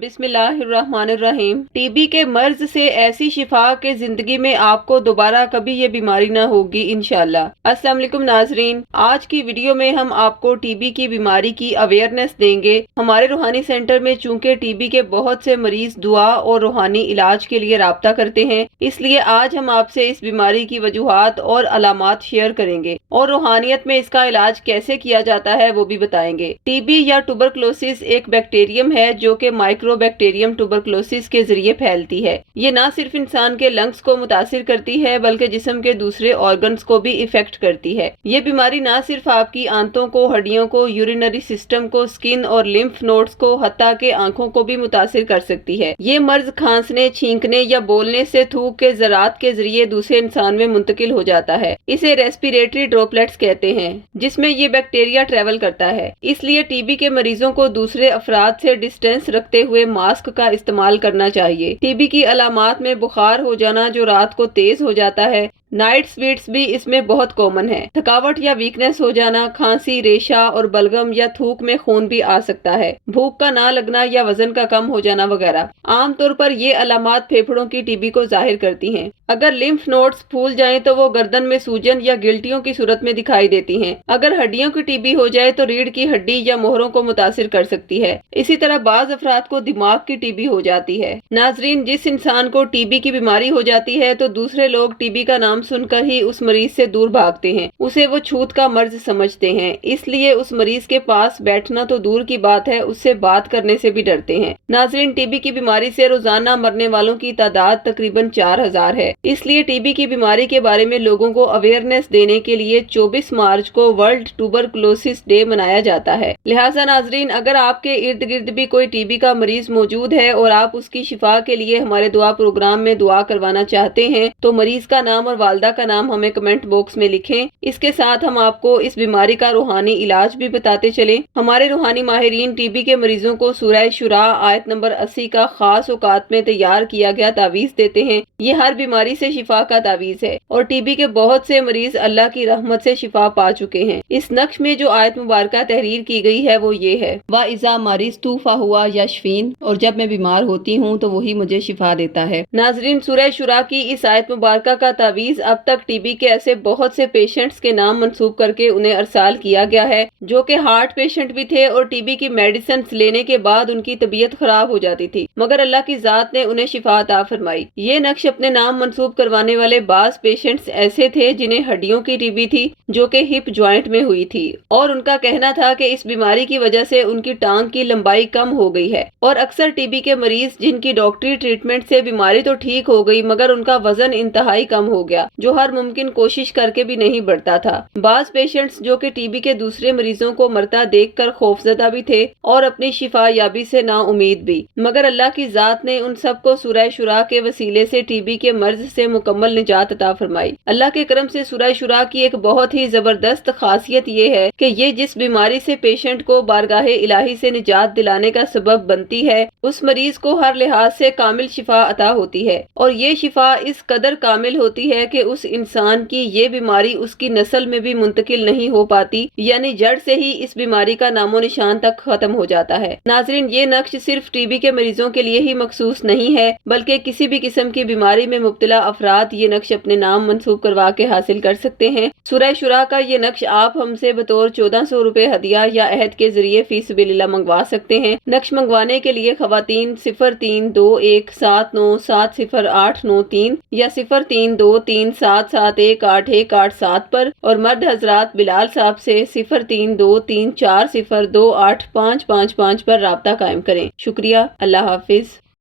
बिस्मिल्लाहिर्रहमानिर्रहीम। टीबी के मर्ज से ऐसी शिफा के जिंदगी में आपको दोबारा कभी ये बीमारी ना होगी इंशाल्लाह। अस्सलाम वालेकुम नाजरीन, आज की वीडियो में हम आपको टीबी की बीमारी की अवेयरनेस देंगे। हमारे रूहानी सेंटर में चूंकि टीबी के बहुत से मरीज दुआ और रूहानी इलाज के लिए राब्ता करते हैं, इसलिए आज हम आपसे इस बीमारी की वजूहात और अलामात शेयर करेंगे और रूहानियत में इसका इलाज कैसे किया जाता है वो भी बताएंगे। टीबी या ट्यूबरकुलोसिस एक बैक्टीरियम है जो कि माइक्रोबैक्टीरियम ट्यूबरकुलोसिस के जरिए फैलती है। ये ना सिर्फ इंसान के लंग्स को मुतासिर करती है बल्कि जिस्म के दूसरे ऑर्गन्स को भी इफेक्ट करती है। ये बीमारी ना सिर्फ आपकी आंतों को, हड्डियों को, यूरिनरी सिस्टम को, स्किन और लिम्फ नोड्स को, हत्ता के आंखों को भी मुतासिर कर सकती है। ये मर्ज खांसने, छींकने या बोलने से थूक के ज़रात के जरिए दूसरे इंसान में मुंतकिल हो जाता है। इसे रेस्पिरेटरी ड्रॉपलेट्स कहते हैं, जिसमें ये बैक्टीरिया ट्रेवल करता है। इसलिए टीबी के मरीजों को दूसरे अफराद से डिस्टेंस रखते हुए मास्क का इस्तेमाल करना चाहिए। टीबी की अलामात में बुखार हो जाना जो रात को तेज हो जाता है, नाइट स्वीट्स भी इसमें बहुत कॉमन है। थकावट या वीकनेस हो जाना, खांसी, रेशा और बलगम या थूक में खून भी आ सकता है, भूख का ना लगना या वजन का कम हो जाना वगैरह। आमतौर पर ये अलामात फेफड़ों की टीबी को जाहिर करती हैं। अगर लिम्फ नोड्स फूल जाएं तो वो गर्दन में सूजन या गिल्टियों की सूरत में दिखाई देती हैं। अगर हड्डियों की टीबी हो जाए तो रीढ़ की हड्डी या मोहरों को मुतासिर कर सकती है। इसी तरह बाज अफराद को दिमाग की टीबी हो जाती है। नाजरीन, जिस इंसान को टीबी की बीमारी हो जाती है तो दूसरे लोग टीबी का नाम सुनकर ही उस मरीज से दूर भागते हैं, उसे वो छूत का मर्ज समझते हैं। इसलिए उस मरीज के पास बैठना तो दूर की बात है, उससे बात करने से भी डरते हैं। नाजरीन, टीबी की बीमारी से रोजाना मरने वालों की तादाद तकरीबन 4000 है। इसलिए टीबी की बीमारी के बारे में लोगों को अवेयरनेस देने के लिए 24 मार्च को वर्ल्ड ट्यूबरकुलोसिस डे मनाया जाता है। लिहाजा नाजरीन, अगर आपके इर्द गिर्द भी कोई टीबी का मरीज मौजूद है और आप उसकी शिफा के लिए हमारे दुआ प्रोग्राम में दुआ करवाना चाहते हैं तो मरीज का नाम और वालदा का नाम हमें कमेंट बॉक्स में लिखें। इसके साथ हम आपको इस बीमारी का रूहानी इलाज भी बताते चले। हमारे रूहानी माहिरीन टीबी के मरीजों को सूरह शुरा आयत नंबर 80 का खास औकात में तैयार किया गया तावीज देते हैं। ये हर बीमारी से शिफा का तावीज है और टीबी के बहुत से मरीज अल्लाह की रहमत से शिफा पा चुके हैं। इस नक्श में जो आयत मुबारक तहरीर की गई है वो ये है, वा इज़ा मरिज़्तु फहुवा यशफीन, और जब मैं बीमार होती हूँ तो वही मुझे शिफा देता है। नाजरीन, सूरह शुरा की इस आयत मुबारक का तावीज अब तक टीबी के ऐसे बहुत से पेशेंट्स के नाम मंसूब करके उन्हें अरसाल किया गया है जो कि हार्ट पेशेंट भी थे और टीबी की मेडिसिन लेने के बाद उनकी तबीयत खराब हो जाती थी, मगर अल्लाह की जात ने उन्हें शिफा अता फरमाई। ये नक्श अपने नाम मंसूब करवाने वाले बास पेशेंट्स ऐसे थे जिन्हें हड्डियों की टीबी थी जो कि हिप जॉइंट में हुई थी और उनका कहना था कि इस बीमारी की वजह से उनकी टांग की लंबाई कम हो गई है। और अक्सर टीबी के मरीज जिनकी डॉक्टरी ट्रीटमेंट से बीमारी तो ठीक हो गई मगर उनका वजन इंतहाई कम हो गया जो हर मुमकिन कोशिश करके भी नहीं बढ़ता था। बास पेशेंट्स जो कि टीबी के दूसरे मरीजों को मरता देखकर खौफजदा भी थे और अपनी शिफा याबी से ना उम्मीद भी, मगर अल्लाह की जात ने उन सबको सूरह शुरा के वसीले से टीबी के मर्ज से मुकम्मल निजात अता फरमाई। अल्लाह के करम से सूरह शुरा की एक बहुत ही जबरदस्त खासियत ये है कि ये जिस बीमारी से पेशेंट को बारगाहे इलाही से निजात दिलाने का सबब बनती है उस मरीज को हर लिहाज से कामिल शिफा अता होती है। और ये शिफा इस कदर कामिल होती है कि उस इंसान की ये बीमारी उसकी नस्ल में भी मुंतकिल नहीं हो पाती, यानी जड़ से ही इस बीमारी का नामो निशान तक खत्म हो जाता है। नाजरीन, ये नक्श सिर्फ टीबी के मरीजों के लिए ही मखसूस नहीं है बल्कि किसी भी किस्म की बीमारी में मुब्तला अफराद ये नक्श अपने नाम मंसूब करवा के हासिल कर सकते हैं। सूरह शुरा का ये नक्श आप हमसे बतौर 1400 रुपए हदिया या अहद के जरिए फी सबिलिल्लाह मंगवा सकते हैं। नक्श मंगवाने के लिए खवातीन 032179708993 या 032377181887 पर और मर्द हजरात बिलाल साहब से 0323402855 पर राब्ता कायम करें। शुक्रिया। अल्लाह हाफिज।